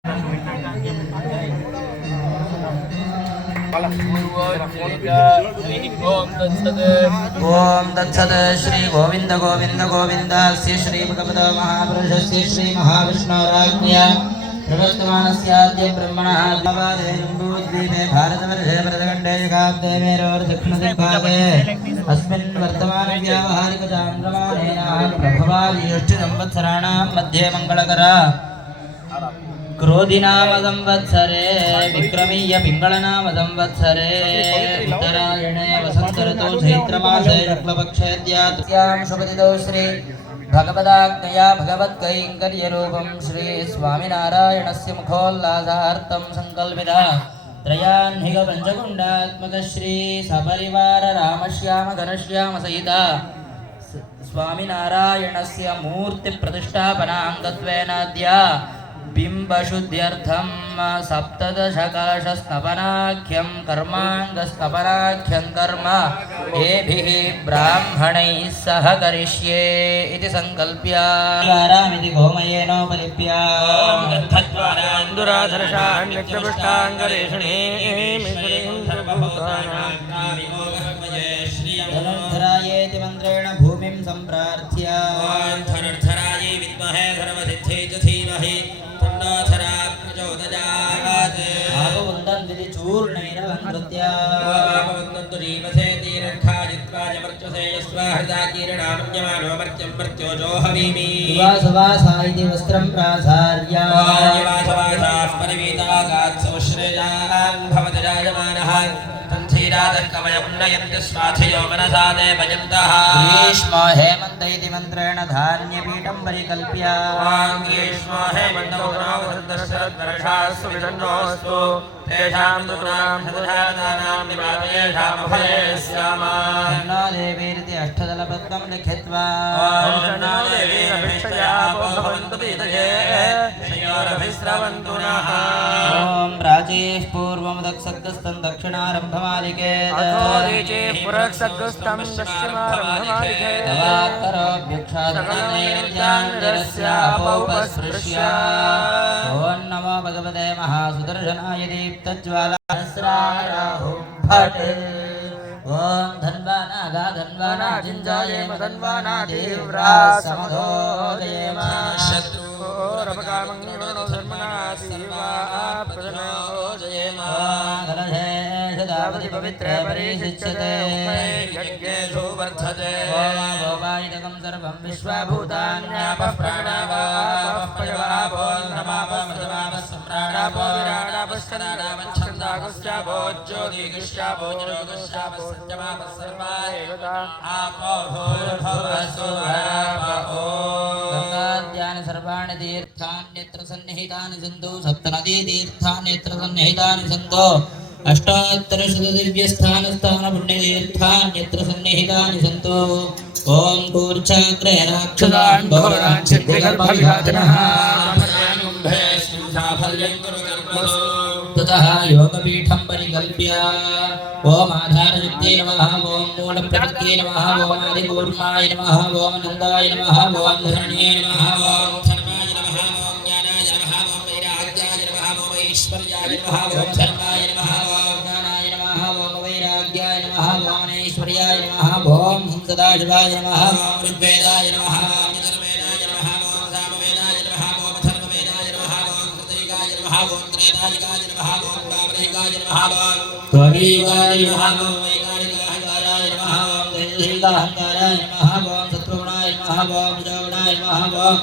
ओम तत्सत् श्री गोविंद गोविंद गोविंद श्री भगवत महापुरुषस्य श्री महाविष्णुराज्ञया प्रवर्तमानस्याद्य ब्रह्मणः द्वीपे भारतवर्षे भरतखण्डे युगाब्दे मेरोर्दक्षिणदिग्भागे अस्मिन् वर्तमाने व्यावहारिकचान्द्रमानेन प्रभवादिष्टसंवत्सराणां मध्ये मङ्गलकरा क्रोधिनाम संवत्सरे विक्रमीय पिंगलनाम संवत्सरे उत्तरायणे वसंत ऋतु चैत्रमासे शुक्लपक्षेद्यां शुभतिथौ श्री भगवदाज्ञया भगवत्कैङ्कर्यरूपं श्री स्वामिनारायणस्य मुखोल्लासार्थं संकल्पिता त्रयाह्निक पंचकुण्डात्मक श्री सपरिवार रामश्याम घनश्याम सहिता स्वामिनारायणस्य मूर्तिप्रतिष्ठापनाङ्गत्वेन अद्य बिंबशुद्ध्यर्थं सप्तदशकलशस्तपनाख्यं कर्माङ्गस्तपनाख्यं कर्म एभिः ब्राह्मणैः सह करिष्ये इति संकल्प्य आरामिति गोमयेनोपलिप्य धनुर्धरायेति मन्त्रेण भूमिं सम्प्रार्थ्य धनुर्धरायै विद्महे धर्मसिद्धयै च धीमहि चूर्णैरलङ्कृत्य जीवसे तीरक्षाजित्वाजमर्चसे यस्वाहृदाकीर्णामन्यमानो मर्त्यं मर्त्योजो हवीमि वासवासा इति वस्त्रं प्रासार्य वासवासाः परिवीतागात्सवश्रेयान् भवति राजमानः तन्थीरादर्कवयमुन्नयन्ति स्वाथियो मनसा देवयन्तः ग्रीष्म हेमन्त इति मन्त्रेण धान्यपीठं परिकल्प्य ग्रीष्म हेमन्तौ नावसर्दर्शरद्वर्षास्तु विदन्नोऽस्तु तेषां ऋतूनां शतधारणानां निवारेषामभये स्यामा शन्नो देवीरिति अष्टदलपद्मं लिखित्वा शन्नो देवीरभिष्टया भवन्तु पीतये शयोरभिस्रवन्तु नः ॐ प्राचीः पूर्वमुदक्सद्गस्तं दक्षिणारम्भमालिके अथोदीचीः पुरक्सद्गस्तं दक्षिणारम्भमालिके तवात्तरोऽभ्यक्षादनैर्यान्निरस्यापौपस्पृश्य ॐ नमो भगवते महासुदर्शनाय दीप्तज्वालास्राहुं भट् ओम धन्वानागा धन्वाना जिंजायेम धन्वाना तीव्रा समधोजयेम शत्रुरपकामं वरुणो धर्मना शिवा प्रजनोजयेम गणेशदावति पवित्रे परिशिच्यते यज्ञेषु वर्धते ओमावोपायितकं सर्वं विश्वभूतान्यापः प्राणावापः पयवापो नमापः मृतवापः सम्राणापो विराडापश्चनाडापच्छन्दागुश्चापो ज्योतिगुश्चापो ज्योतिगुश्चापो सत्यमापः सर्वा एवता आपो भूर्भुवस्सुवरापो गङ्गाद्यानि सर्वाणि तीर्थान्यत्र सन्निहितानि सन्तु सप्तनदीतीर्थान्यत्र सन्निहितानि सन्तु अष्टात्तरशतदिव्यस्थानस्थानपुण्यतीर्थान्यत्र सन्निहितानि सन्तु ॐ कूर्चाग्रे राक्षसान् घोरान् सिद्धिगर्भविघातिनः ततः योगपीठं परिकल्प्य ओम आधारशक्त्यै नमः ओम मूलप्रकृत्यै नमः ओम आदिकूर्माय नमः ओम नन्दाय नमः ओम धरण्यै नमः ओम धर्माय नमः ओम ज्ञानाय नमः ओम वैराग्याय नमः ओम ऐश्वर्याय नमः ओम धर्माय नमः ओम ज्ञानाय नमः ओम वैराग्याय नमः ओम ऐश्वर्याय नमः ओम सदाशिवाय नमः ओम ऋग्वेदाय नमः ओम यजुर्वेदाय नमः ओम सामवेदाय नमः ओम अथर्ववेदाय नमः ओम कृतयुगाय नमः ओम त्रेतायुगाय नमः ओम द्वापरयुगाय नमः ओम त्वमेवाय नमः ओम वैकारिकाहंकाराय नमः ओम दैहिकाहंकाराय नमः ओम शत्रुगुणाय नमः ओम विजयगुणाय नमः ओम